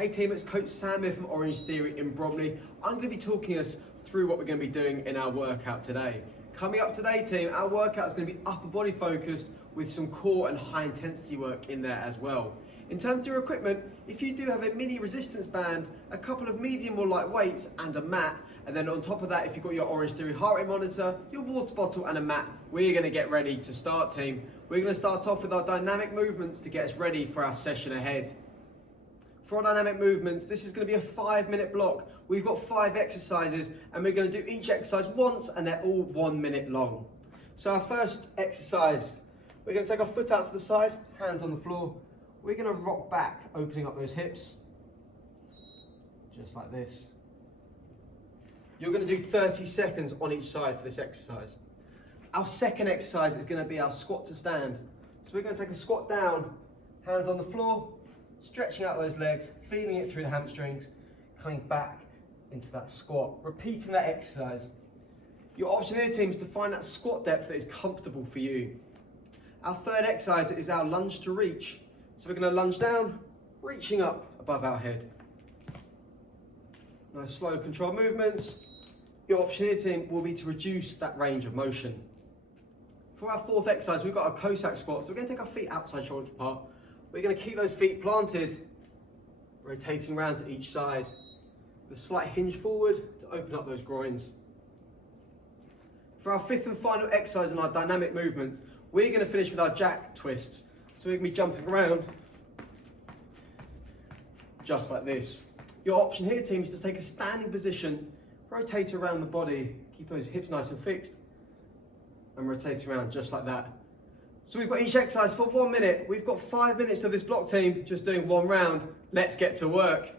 Hey team, it's Coach Sam here from Orange Theory in Bromley. I'm going to be talking us through what we're going to be doing in our workout today. Coming up today team, our workout is going to be upper body focused with some core and high intensity work in there as well. In terms of your equipment, if you do have a mini resistance band, a couple of medium or light weights and a mat, and then on top of that, if you've got your Orange Theory heart rate monitor, your water bottle and a mat, we're going to get ready to start team. We're going to start off with our dynamic movements to get us ready for our session ahead. For our dynamic movements, this is going to be a 5-minute block. We've got 5 exercises and we're going to do each exercise once and they're all 1 minute long. So our first exercise, we're going to take our foot out to the side, hands on the floor. We're going to rock back, opening up those hips, just like this. You're going to do 30 seconds on each side for this exercise. Our second exercise is going to be our squat to stand. So we're going to take a squat down, hands on the floor, stretching out those legs, feeling it through the hamstrings, coming back into that squat, repeating that exercise. Your option here team is to find that squat depth that is comfortable for you. Our third exercise is our lunge to reach. So we're going to lunge down, reaching up above our head. Nice slow controlled movements. Your option here team will be to reduce that range of motion. For our fourth exercise, we've got a Cossack squat. So we're going to take our feet outside shoulder apart. We're going to keep those feet planted, rotating around to each side. With a slight hinge forward to open up those groins. For our fifth and final exercise in our dynamic movements, we're going to finish with our jack twists. So we're going to be jumping around, just like this. Your option here, team, is to take a standing position, rotate around the body, keep those hips nice and fixed, and rotate around just like that. So we've got each exercise for 1 minute. We've got 5 minutes of this block team, just doing one round. Let's get to work.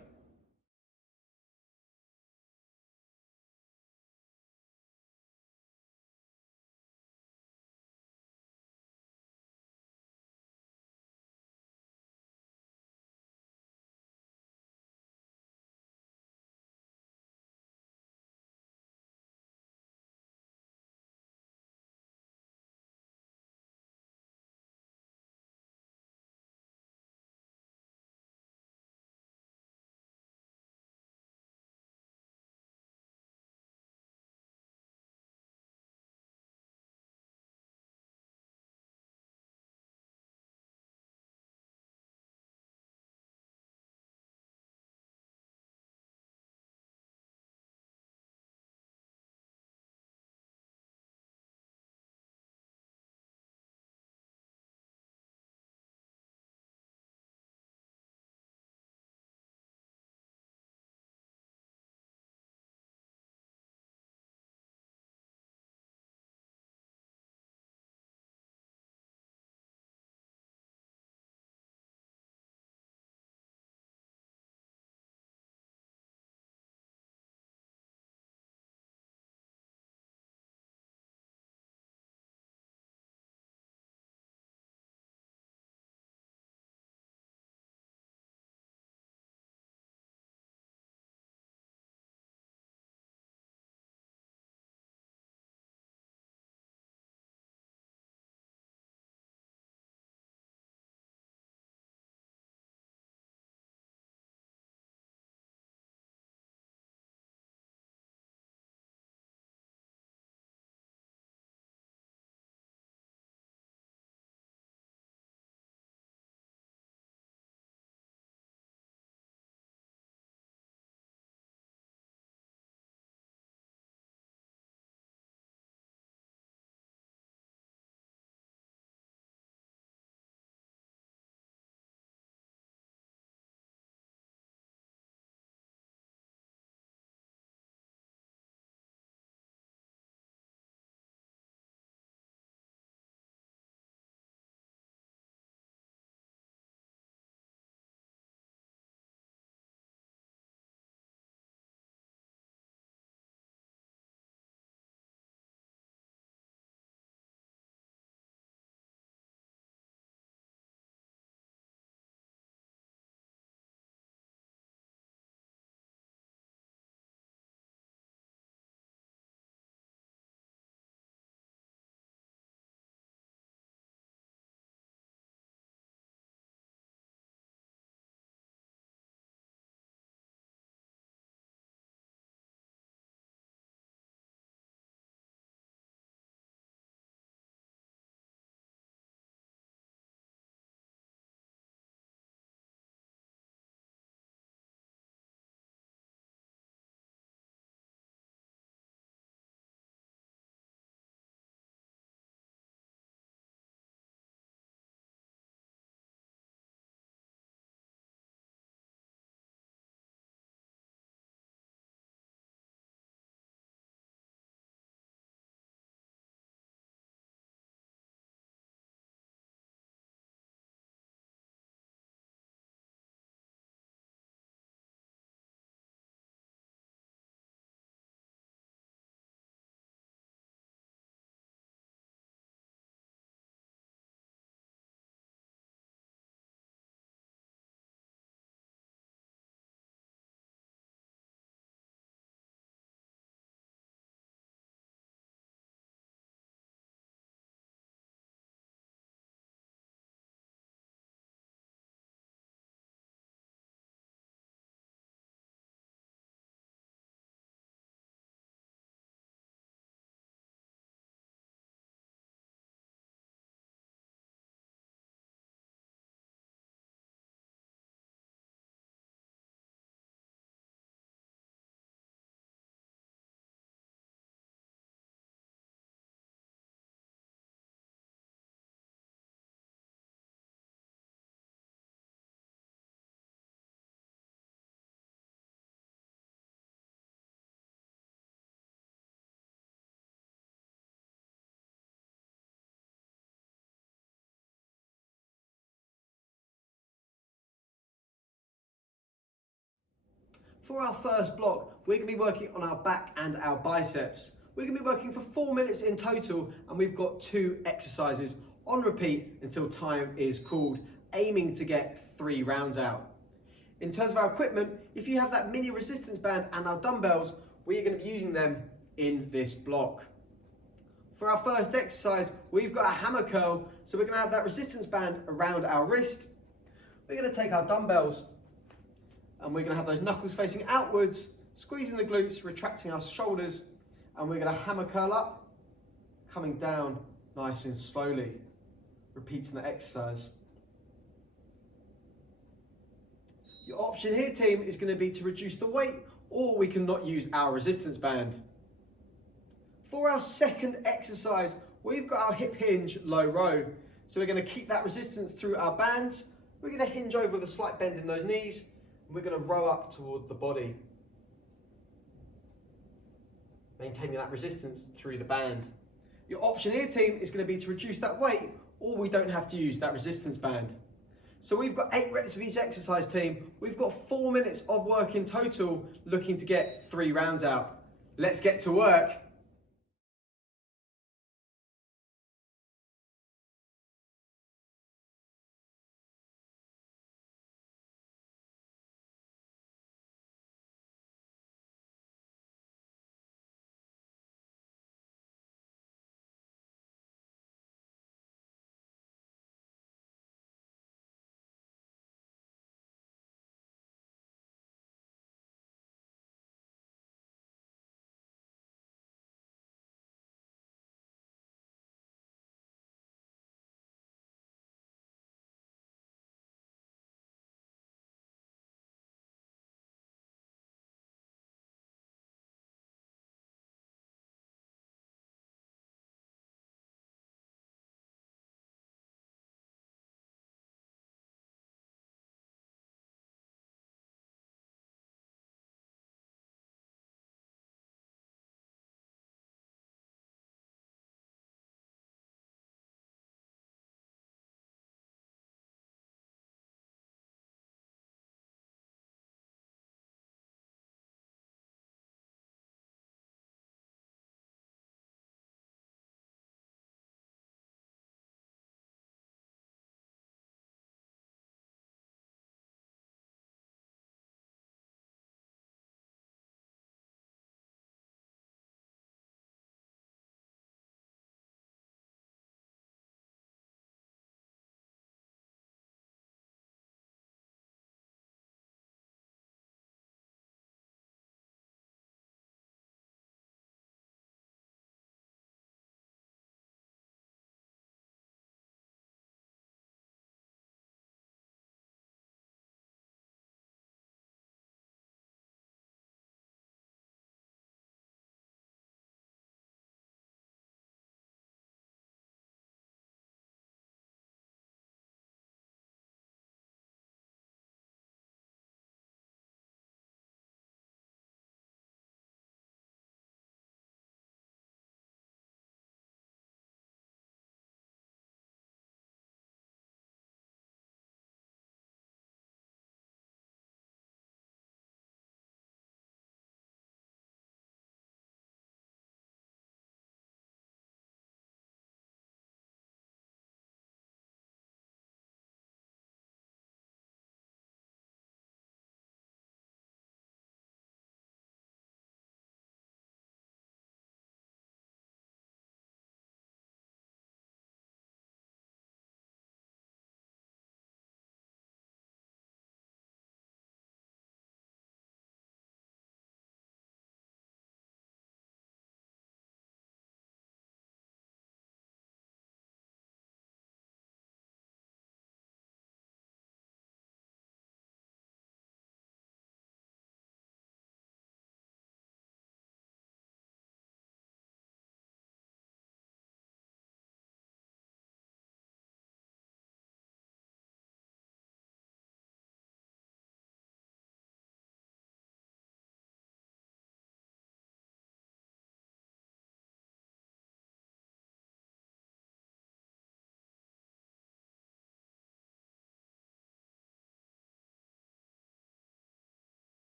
For our first block, we're going to be working on our back and our biceps. We're going to be working for 4 minutes in total, and we've got 2 exercises on repeat until time is called, aiming to get 3 rounds out. In terms of our equipment, if you have that mini resistance band and our dumbbells, we are going to be using them in this block. For our first exercise, we've got a hammer curl, so we're going to have that resistance band around our wrist. We're going to take our dumbbells and we're going to have those knuckles facing outwards, squeezing the glutes, retracting our shoulders, and we're going to hammer curl up, coming down nice and slowly, repeating the exercise. Your option here, team, is going to be to reduce the weight, or we can not use our resistance band. For our second exercise, we've got our hip hinge low row. So we're going to keep that resistance through our bands. We're going to hinge over with a slight bend in those knees. And we're going to row up toward the body, maintaining that resistance through the band. Your option here, team, is going to be to reduce that weight, or we don't have to use that resistance band. So we've got 8 reps of each exercise, team. We've got 4 minutes of work in total, looking to get 3 rounds out. Let's get to work.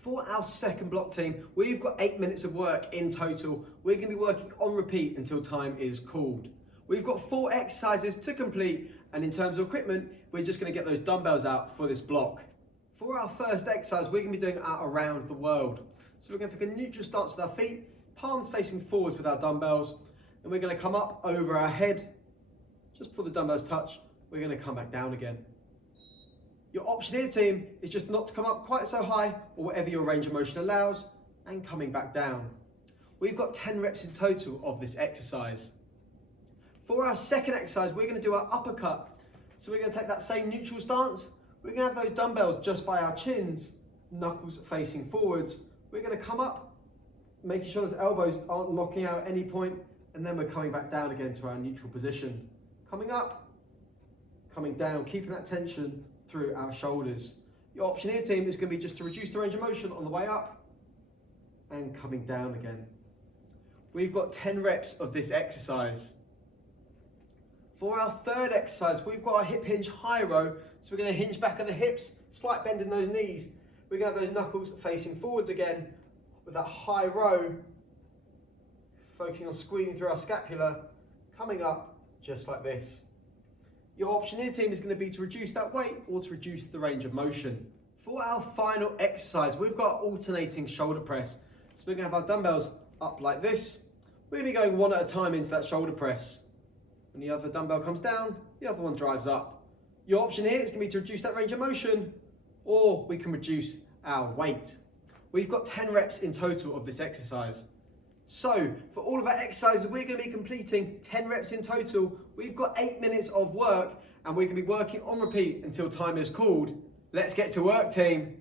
For our second block, team, we've got 8 minutes of work in total. We're going to be working on repeat until time is called. We've got 4 exercises to complete, and in terms of equipment, we're just going to get those dumbbells out for this block. For our first exercise, we're going to be doing our around the world. So we're going to take a neutral stance with our feet, palms facing forwards with our dumbbells, and we're going to come up over our head. Just before the dumbbells touch, we're going to come back down again. Your option here, team, is just not to come up quite so high, or whatever your range of motion allows, and coming back down. We've got 10 reps in total of this exercise. For our second exercise, we're going to do our uppercut. So we're going to take that same neutral stance. We're going to have those dumbbells just by our chins, knuckles facing forwards. We're going to come up, making sure that the elbows aren't locking out at any point, and then we're coming back down again to our neutral position. Coming up, coming down, keeping that tension through our shoulders. Your option here, team, is going to be just to reduce the range of motion on the way up and coming down again. We've got 10 reps of this exercise. For our third exercise, we've got our hip hinge high row. So we're going to hinge back at the hips, slight bend in those knees. We're going to have those knuckles facing forwards again with that high row, focusing on squeezing through our scapula, coming up just like this. Your option here, team, is going to be to reduce that weight or to reduce the range of motion. For our final exercise, we've got alternating shoulder press. So we're going to have our dumbbells up like this. We're going to be going one at a time into that shoulder press. When the other dumbbell comes down, the other one drives up. Your option here is going to be to reduce that range of motion, or we can reduce our weight. We've got 10 reps in total of this exercise. So for all of our exercises, we're going to be completing 10 reps in total. We've got 8 minutes of work, and we're going to be working on repeat until time is called. Let's get to work, team.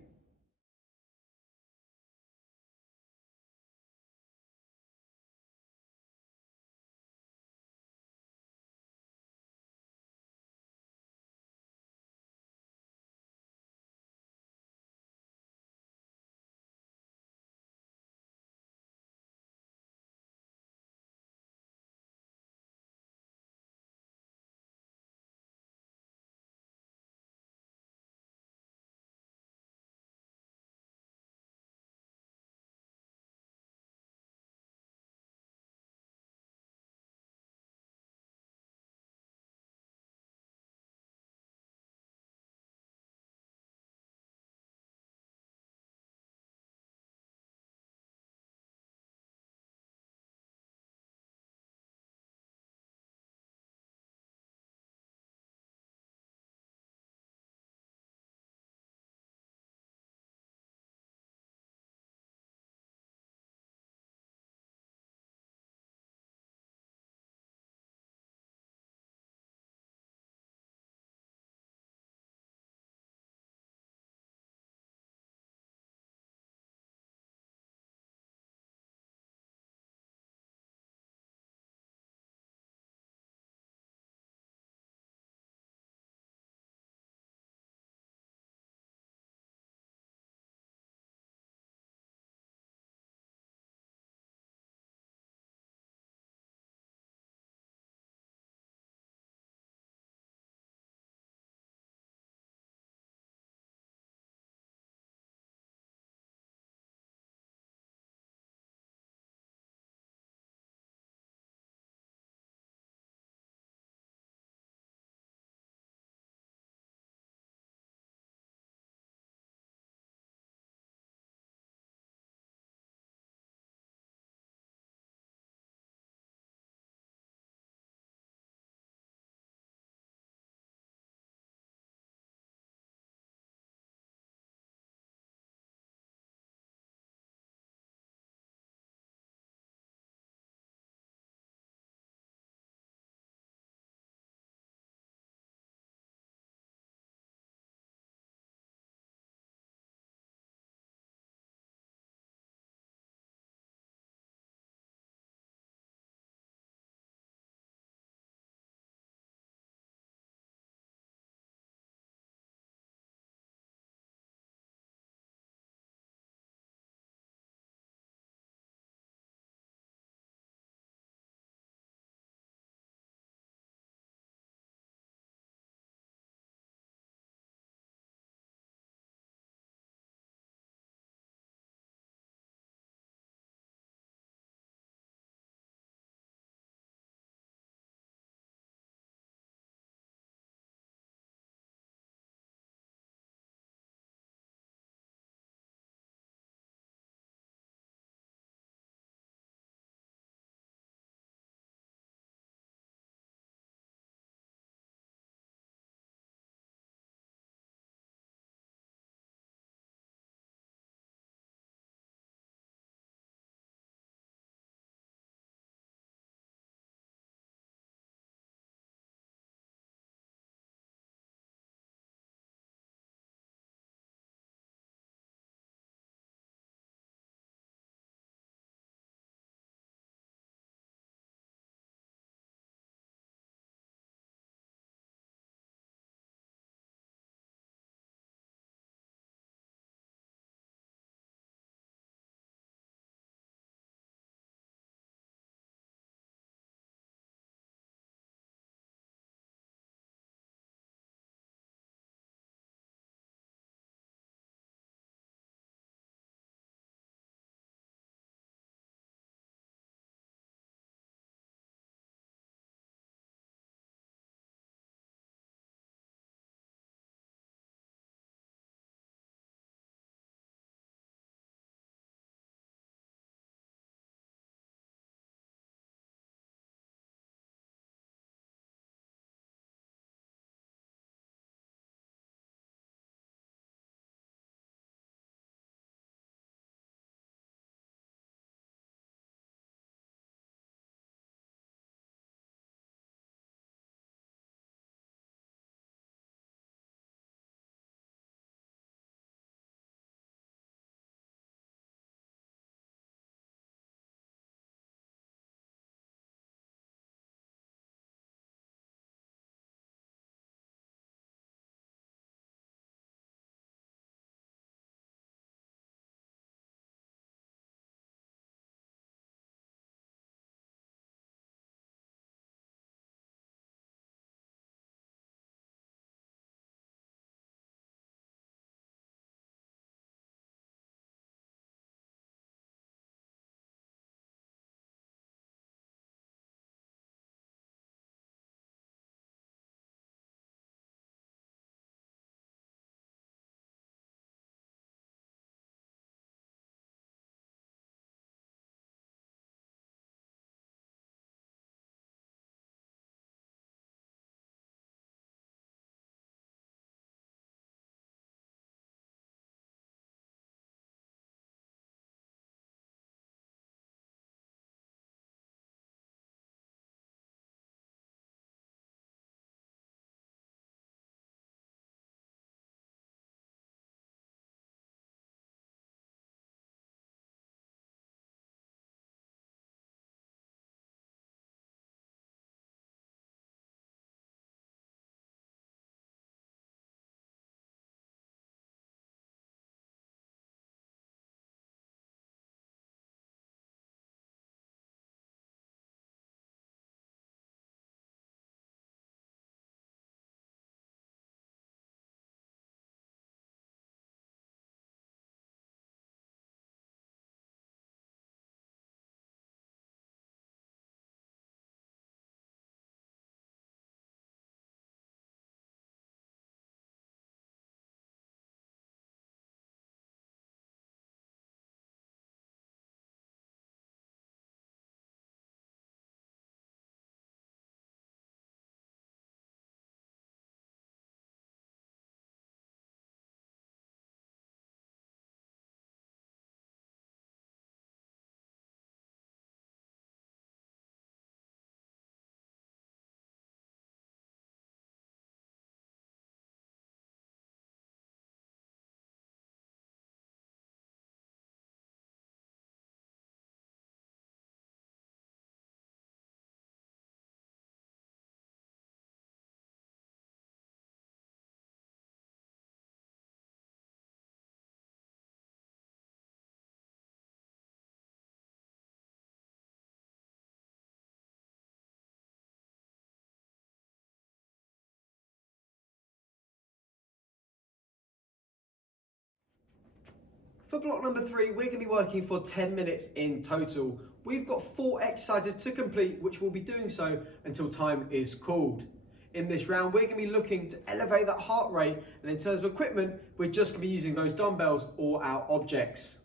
For block number 3, we're going to be working for 10 minutes in total. We've got 4 exercises to complete, which we'll be doing so until time is called. In this round, we're going to be looking to elevate that heart rate, and in terms of equipment, we're just going to be using those dumbbells or our objects.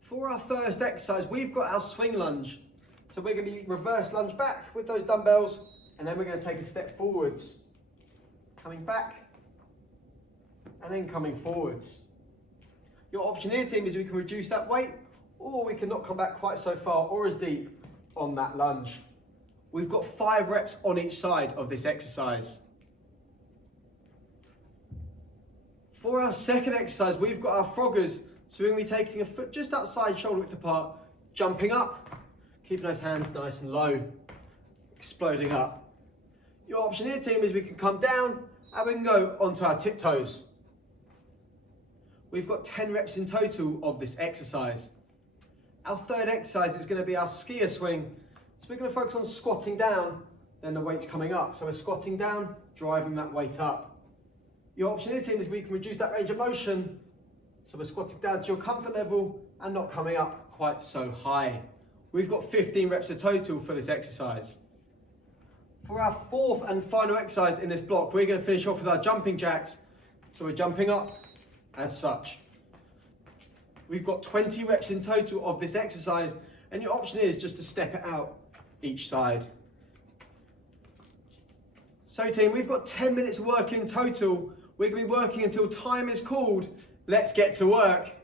For our first exercise, we've got our swing lunge. So we're going to be reverse lunge back with those dumbbells, and then we're going to take a step forwards. Coming back, and then coming forwards. Your option here, team, is we can reduce that weight, or we can not come back quite so far or as deep on that lunge. We've got 5 reps on each side of this exercise. For our second exercise, we've got our froggers. So we're going to be taking a foot just outside shoulder width apart, jumping up, keeping those hands nice and low, exploding up. Your option here, team, is we can come down and we can go onto our tiptoes. We've got 10 reps in total of this exercise. Our third exercise is going to be our skier swing. So we're going to focus on squatting down, then the weight's coming up. So we're squatting down, driving that weight up. Your option here, team, is we can reduce that range of motion. So we're squatting down to your comfort level and not coming up quite so high. We've got 15 reps of total for this exercise. For our fourth and final exercise in this block, we're going to finish off with our jumping jacks. So we're jumping up as such. We've got 20 reps in total of this exercise, and your option is just to step it out each side. So team, we've got 10 minutes of work in total. We're going to be working until time is called. Let's get to work.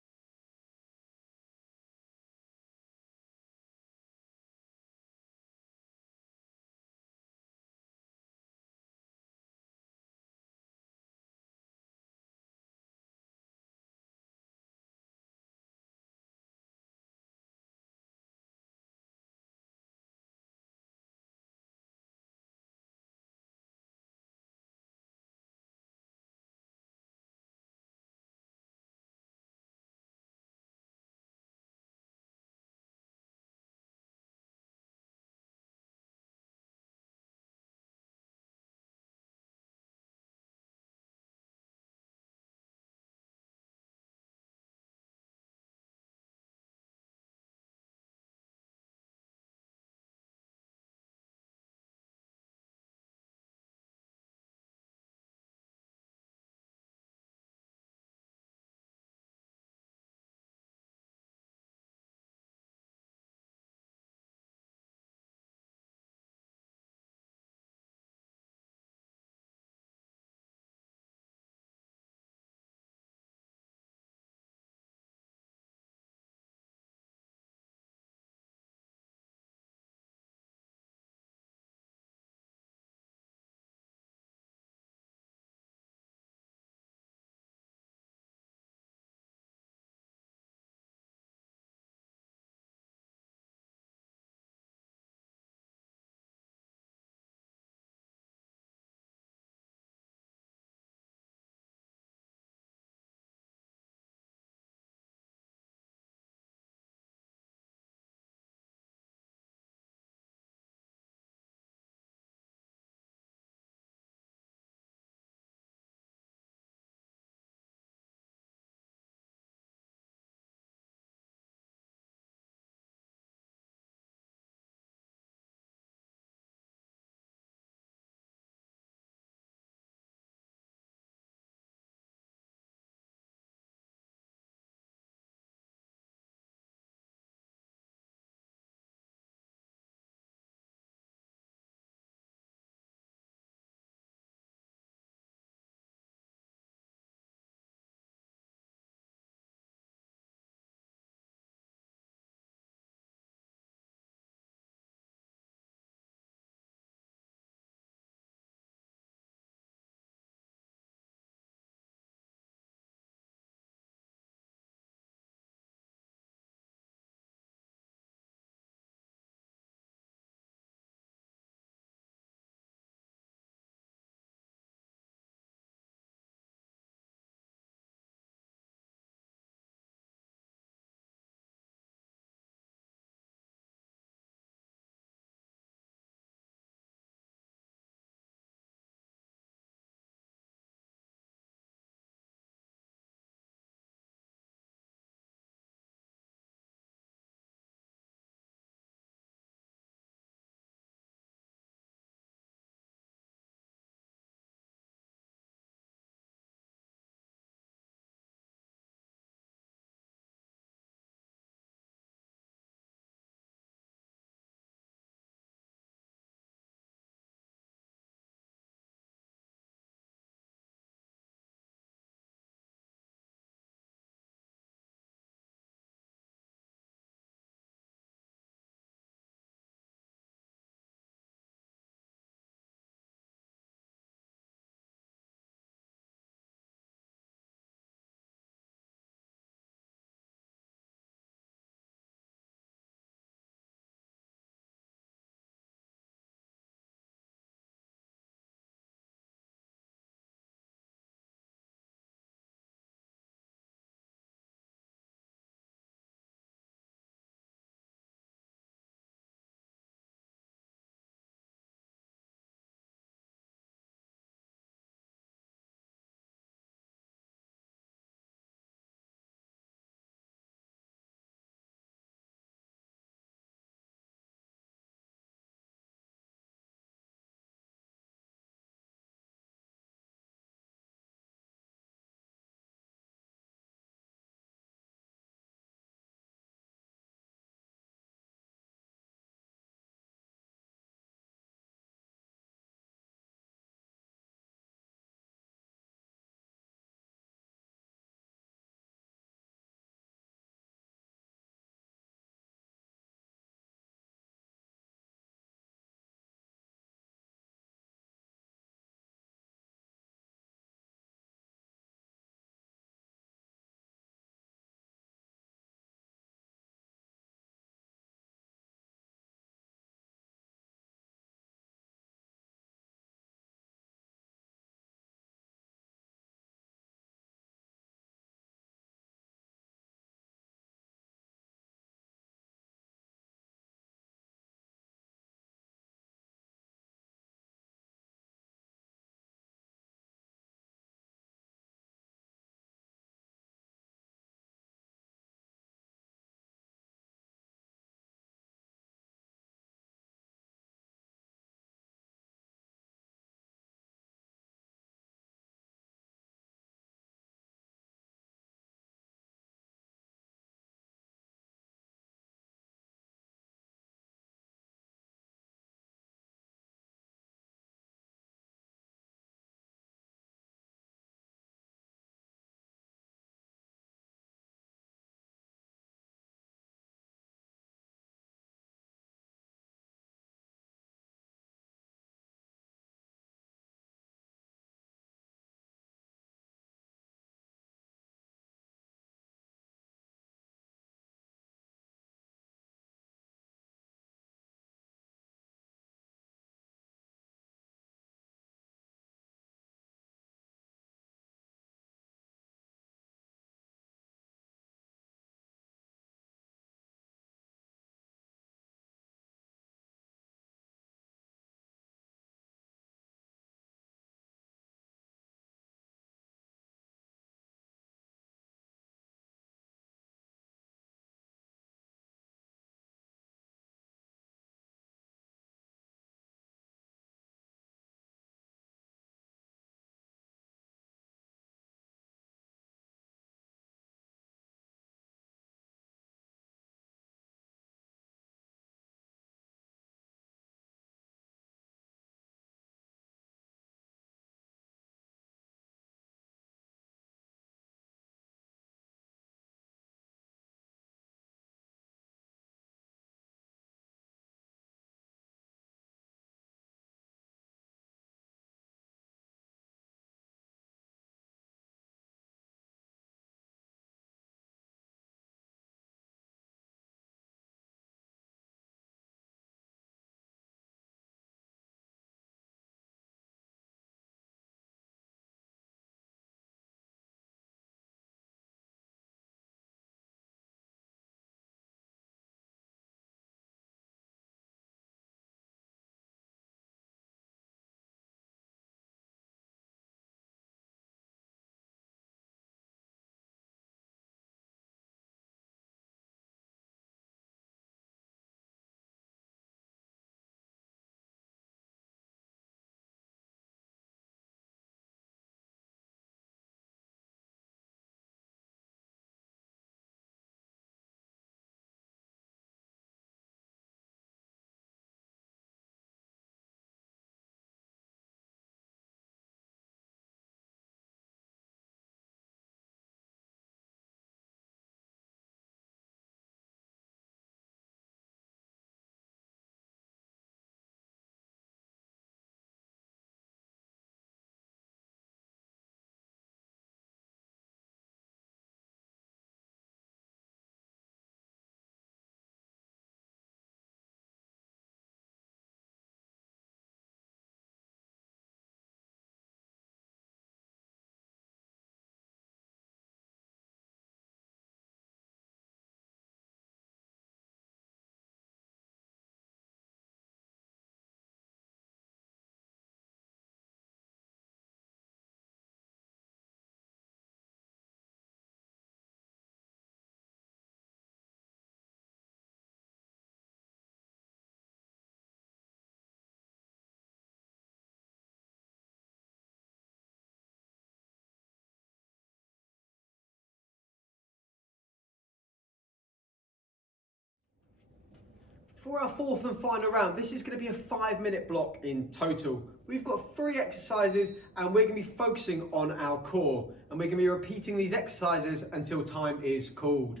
For our fourth and final round, this is going to be a 5-minute block in total. We've got 3 exercises and we're going to be focusing on our core, and we're going to be repeating these exercises until time is called.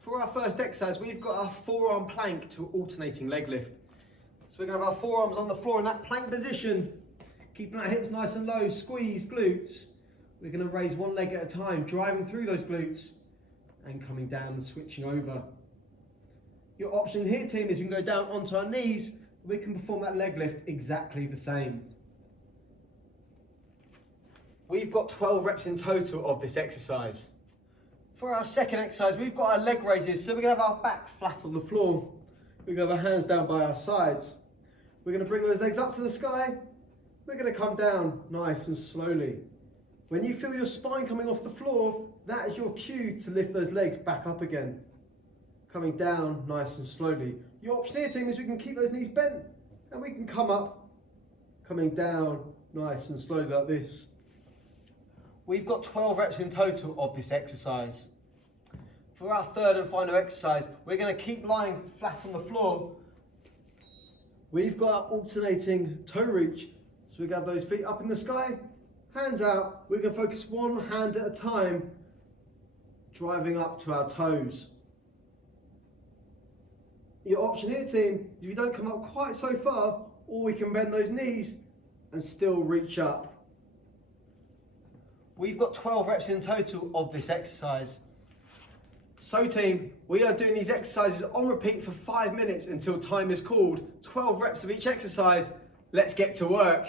For our first exercise, we've got our forearm plank to alternating leg lift. So we're going to have our forearms on the floor in that plank position, keeping our hips nice and low, squeeze glutes. We're going to raise one leg at a time, driving through those glutes and coming down and switching over. Your option here, team, is we can go down onto our knees. We can perform that leg lift exactly the same. We've got 12 reps in total of this exercise. For our second exercise, we've got our leg raises. So we're going to have our back flat on the floor. We're going to have our hands down by our sides. We're going to bring those legs up to the sky. We're going to come down nice and slowly. When you feel your spine coming off the floor, that is your cue to lift those legs back up again. Coming down nice and slowly. Your option here, team, is we can keep those knees bent and we can come up, coming down nice and slowly like this. We've got 12 reps in total of this exercise. For our third and final exercise, we're going to keep lying flat on the floor. We've got our alternating toe reach. So we're going to have those feet up in the sky, hands out. We're going to focus one hand at a time, driving up to our toes. Your option here, team, is if you don't come up quite so far, or we can bend those knees and still reach up. We've got 12 reps in total of this exercise. So team, we are doing these exercises on repeat for 5 minutes until time is called. 12 reps of each exercise. Let's get to work.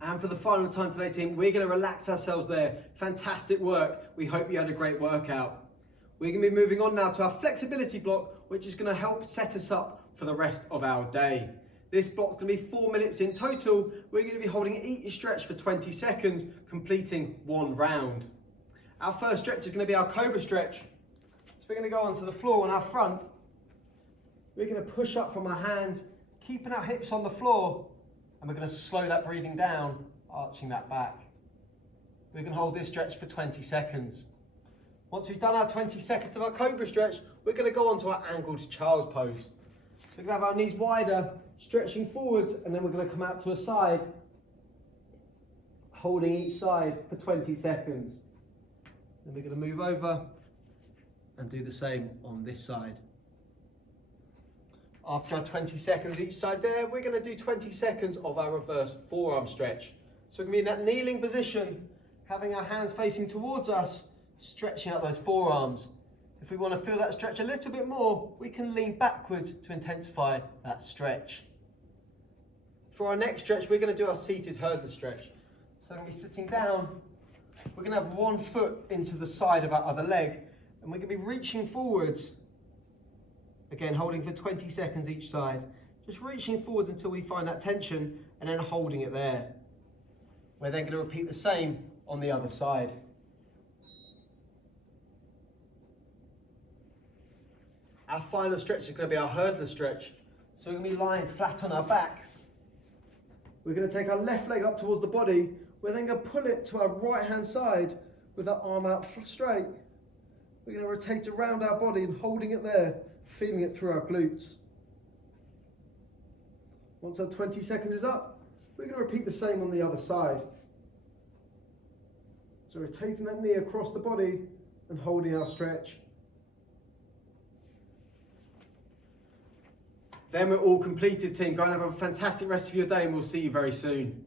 And for the final time today, team, we're going to relax ourselves there. Fantastic work. We hope you had a great workout. We're going to be moving on now to our flexibility block, which is going to help set us up for the rest of our day. This block's going to be 4 minutes in total. We're going to be holding each stretch for 20 seconds, completing 1 round. Our first stretch is going to be our cobra stretch. So we're going to go onto the floor on our front. We're going to push up from our hands, keeping our hips on the floor, and we're going to slow that breathing down, arching that back. We're going to hold this stretch for 20 seconds. Once we've done our 20 seconds of our cobra stretch, we're going to go on to our angled child's pose. So we're going to have our knees wider, stretching forwards, and then we're going to come out to a side, holding each side for 20 seconds. Then we're going to move over and do the same on this side. After our 20 seconds each side there, we're going to do 20 seconds of our reverse forearm stretch. So we're going to be in that kneeling position, having our hands facing towards us, stretching out those forearms. If we want to feel that stretch a little bit more, we can lean backwards to intensify that stretch. For our next stretch, we're going to do our seated hurdler stretch. So I'm going to be sitting down. We're going to have one foot into the side of our other leg, and we're going to be reaching forwards. Again, holding for 20 seconds each side. Just reaching forwards until we find that tension and then holding it there. We're then going to repeat the same on the other side. Our final stretch is going to be our hurdler stretch. So we're going to be lying flat on our back. We're going to take our left leg up towards the body. We're then going to pull it to our right hand side with our arm out straight. We're going to rotate around our body and holding it there, feeling it through our glutes. Once our 20 seconds is up, we're going to repeat the same on the other side. So rotating that knee across the body and holding our stretch. Then we're all completed, team. Go and have a fantastic rest of your day, and we'll see you very soon.